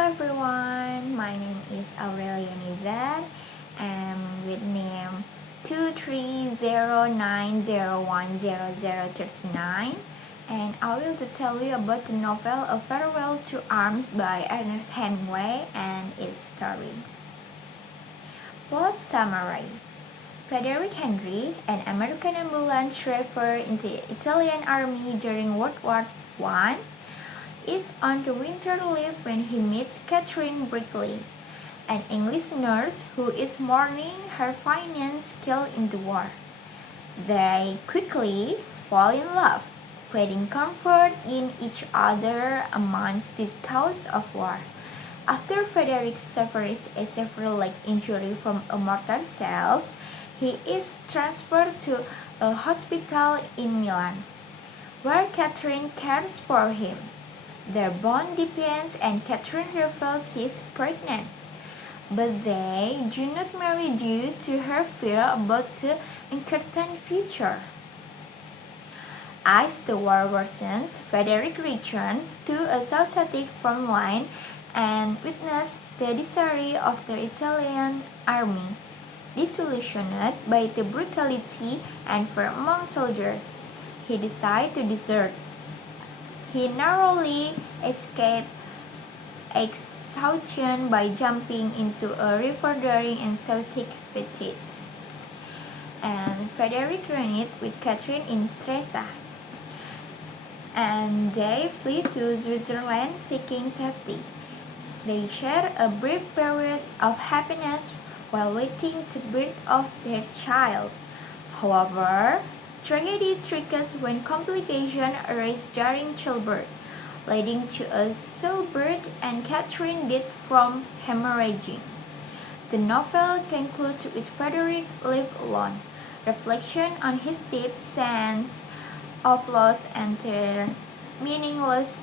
everyone, my name is Aurelia Nizar. I'm with name 23090100039, and I will to tell you about the novel A Farewell to Arms by Ernest Hemingway and its story. Plot summary: Frederick Henry, an American ambulance driver in the Italian army during World War I, is on the winter leave when he meets Catherine Brickley, an English nurse who is mourning her fiancé killed in the war. They quickly fall in love, finding comfort in each other amongst the chaos of war. After Frederick suffers a severe leg injury from a mortar shell, he is transferred to a hospital in Milan, where Catherine cares for him. Their bond deepens and Catherine reveals she's pregnant, but they do not marry due to her fear about the uncertain future. As the war worsens, Frederick returns to a South Atlantic front line and witnesses the disarray of the Italian army. Disillusioned by the brutality and fear among soldiers, he decides to desert. He narrowly escaped exhaustion by jumping into a river during an Celtic petite. And Frederick reunited with Catherine in Stresa, and they flee to Switzerland seeking safety. They share a brief period of happiness while waiting the birth of their child. However, tragedy strikes when complications arise during childbirth, leading to a stillbirth and Catherine dead from hemorrhaging. The novel concludes with Frederick left alone, reflection on his deep sense of loss and the meaninglessness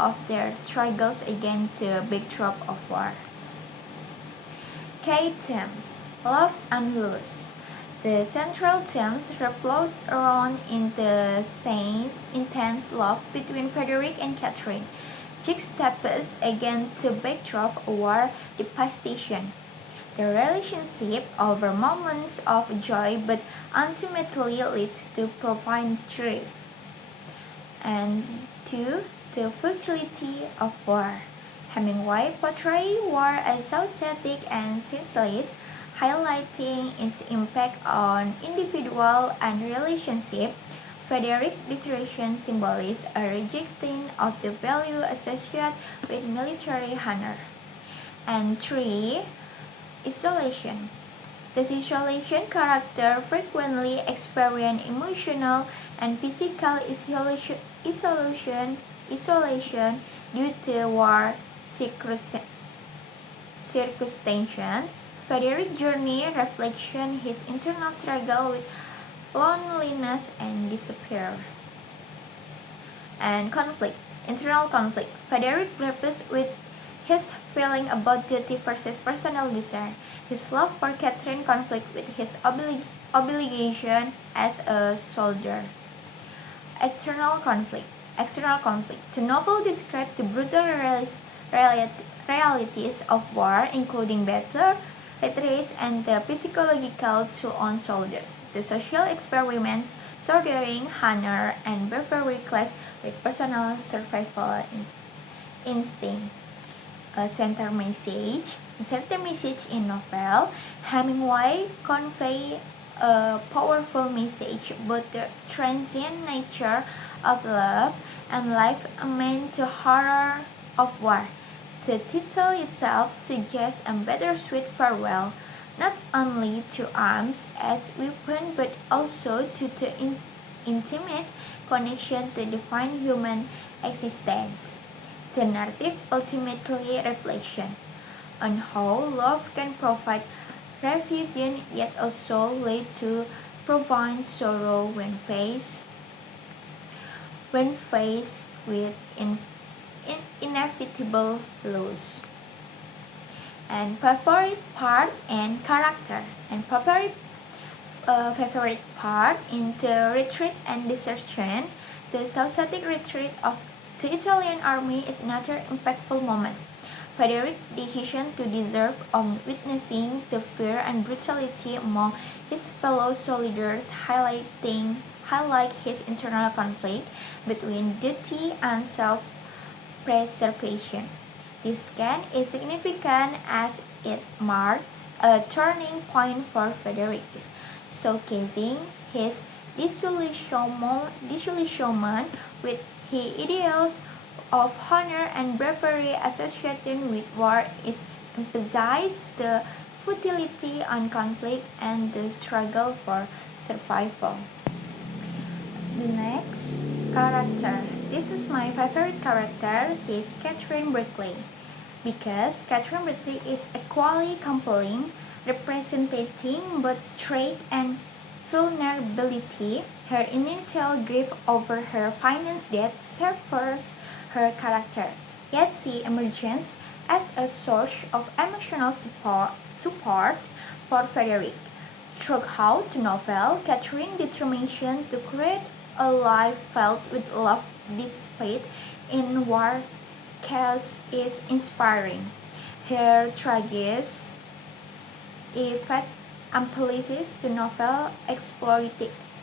of their struggles against the backdrop of war. Key themes: love and loss. The central themes revolves around in the same intense love between Frederick and Catherine, juxtaposed against the backdrop of war devastation. The relationship over moments of joy but ultimately leads to profound grief. And 2. The futility of war. Hemingway portrays war as exhausting and senseless, highlighting its impact on individual and relationship. Frederick's desertion symbolizes a rejection of the value associated with military honor. And 3. Isolation. The isolation character frequently experience emotional and physical isolation due to war circumstances. Frederick's journey reflects his internal struggle with loneliness and despair. And conflict, internal conflict. Frederick grapples with his feeling about duty versus personal desire. His love for Catherine conflict with his obligation as a soldier. External conflict. The novel describes the brutal realities of war, including battle, retreats, and the psychological toll on soldiers. The social experiments, soldiering, honor, and bravery clash with personal survival instinct. A center message in novel, Hemingway convey a powerful message about the transient nature of love and life amid the horror of war. The title itself suggests a bittersweet farewell, not only to arms as weapon but also to the intimate connection to define human existence. The narrative ultimately reflection on how love can provide refuge yet also lead to profound sorrow when faced with inevitable loss. And favorite part and character. And favorite part in the retreat and desertion. The South Atlantic retreat of The Italian army is another impactful moment. Frederick's decision to desert on witnessing the fear and brutality among his fellow soldiers highlight his internal conflict between duty and self-preservation. This scan is significant as it marks a turning point for Frederick, showcasing his disillusionment with his ideals of honor and bravery associated with war is emphasized the futility on conflict and the struggle for survival. The next character. This is my favorite character. She is Catherine Berkeley. Because Catherine Berkeley is equally compelling, representing both strength and vulnerability. Her initial grief over her finance debt serves her character, yet she emerges as a source of emotional support for Frederick. Throughout the novel, Catherine's determination to create a life filled with love despite in war chaos is inspiring. Her tragic effect amplifies the novel's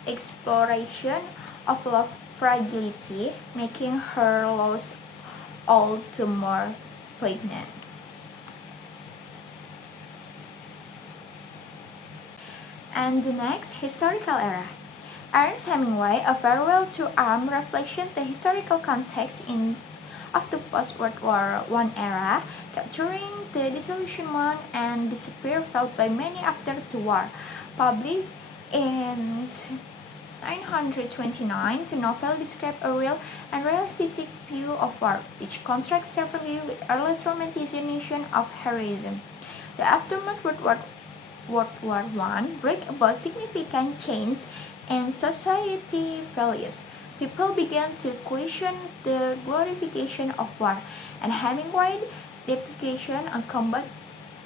exploration of love fragility, making her loss all the more poignant. And the next, historical era. Ernest Hemingway, A Farewell to Arms, reflects the historical context of the post-World War I era, capturing the disillusionment and despair felt by many after the war. Published in 1929, the novel describes a real and realistic view of war, which contrasts severely with earlier romanticization of heroism. The aftermath of World War I brought about significant change in society values. People began to question the glorification of war, and Hemingway's depiction on combat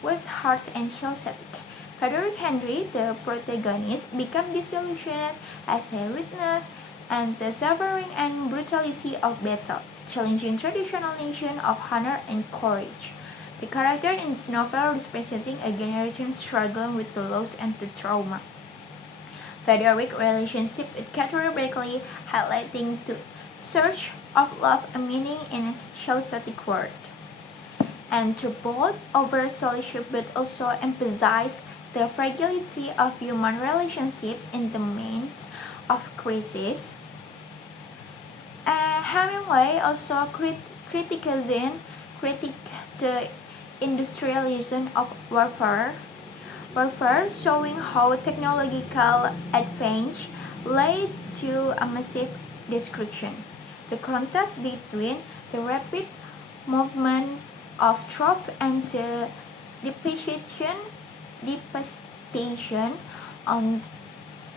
was harsh and short-sighted. Frederick Henry, the protagonist, became disillusioned as he witnessed and the suffering and brutality of battle, challenging traditional notions of honor and courage. The character in this novel is presenting a generation struggling with the loss and the trauma. Frederick's relationship with Catherine Berkeley highlighting the search of love and meaning in a short-sighted world. And to both over solitude but also emphasize the fragility of human relationship in the midst of crisis. Hemingway also criticized the industrialization of warfare, showing how technological advance led to a massive destruction. The contrast between the rapid movement of troops and the devastation on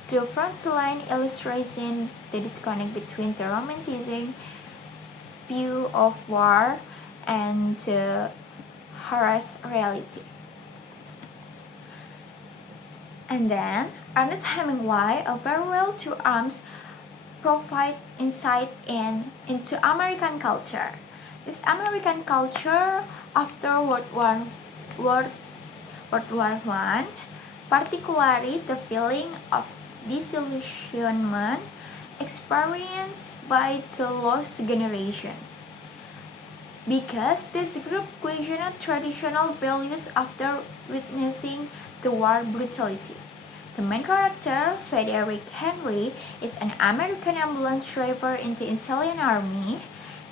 the front line illustrating the disconnect between the romantic view of war and the harsh reality. And then, Ernest Hemingway, A Farewell to Arms, provides insight into American culture. This American culture after World War I, particularly the feeling of disillusionment experienced by the lost generation. Because this group questioned traditional values after witnessing the war brutality. The main character, Frederick Henry, is an American ambulance driver in the Italian army.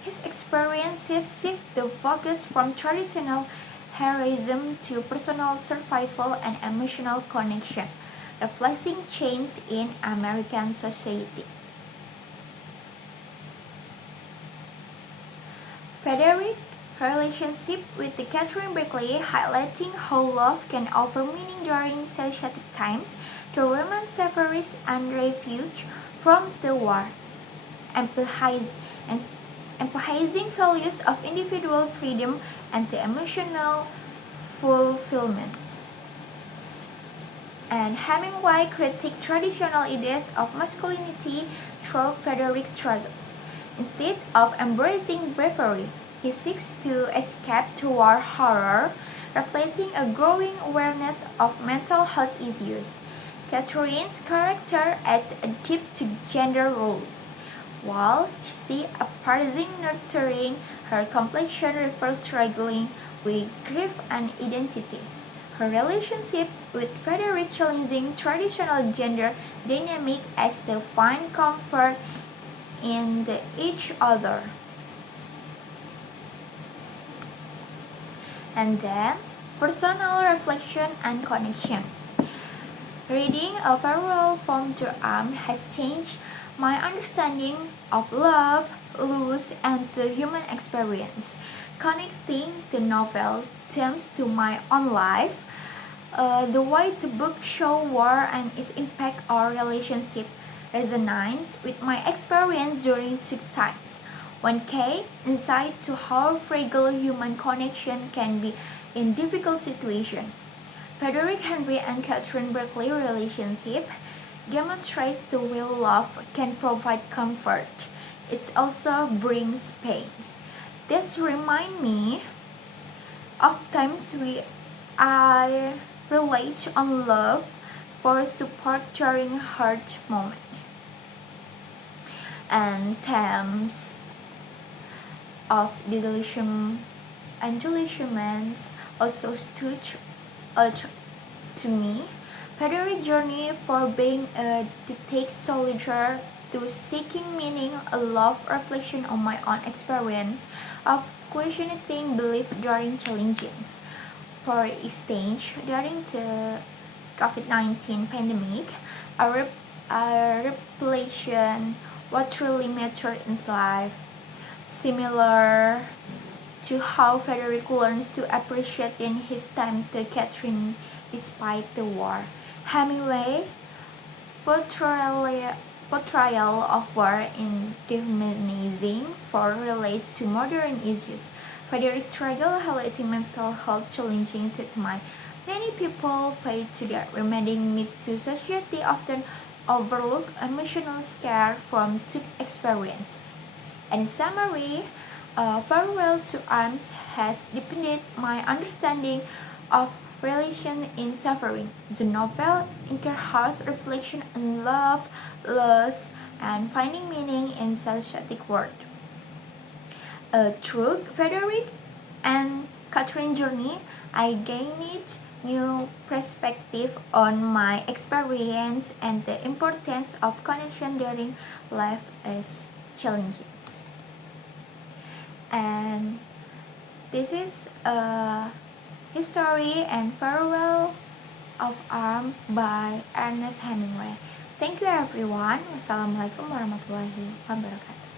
His experiences shift the focus from traditional heroism to personal survival and emotional connection, reflecting change in American society. Frederick's relationship with Catherine Berkeley, highlighting how love can offer meaning during chaotic times, the romance savours and refuge from the war, emphasizing values of individual freedom and the emotional fulfillment. And Hemingway critiqued traditional ideas of masculinity through Frederick's struggles. Instead of embracing bravery, he seeks to escape toward horror, reflecting a growing awareness of mental health issues. Catherine's character adds a depth to gender roles. While she appears nurturing, her complexion refers struggling with grief and identity. Her relationship with Frederick challenging traditional gender dynamic as they find comfort in each other. And then, personal reflection and connection. Reading a farewell poem to Am has changed my understanding of love, loss, and the human experience. Connecting the novel themes to my own life, the way the book shows war and its impact on relationship resonates with my experience during two times. 1K insight to how fragile human connection can be in difficult situations. Frederick Henry and Catherine Berkeley relationship demonstrates the way love can provide comfort. It also brings pain. This reminds me of times I relate on love for support during hard moments. And themes of delusion and delusionments also stood out to me. Frederick's journey for being a detached soldier to seeking meaning, a love reflection on my own experience of questioning belief during challenges. For instance, during the COVID-19 pandemic, a reflection what truly mattered in life, similar to how Frederick learns to appreciate in his time to Catherine despite the war. Hemingway portrayal of war in dehumanizing for relates to modern issues. Frederick's struggle highlighting mental health challenges that many people face today, reminding me to society often overlook emotional scare from took experience. In summary, Farewell to Arms has deepened my understanding of relation in suffering. The novel encourages reflection on love, loss, and finding meaning in such a world. Through Frederick and Catherine's journey, I gained new perspective on my experience and the importance of connection during life as challenges. And this is a history and farewell of Arm by Ernest Hemingway. Thank you everyone. Wassalamualaikum warahmatullahi wabarakatuh.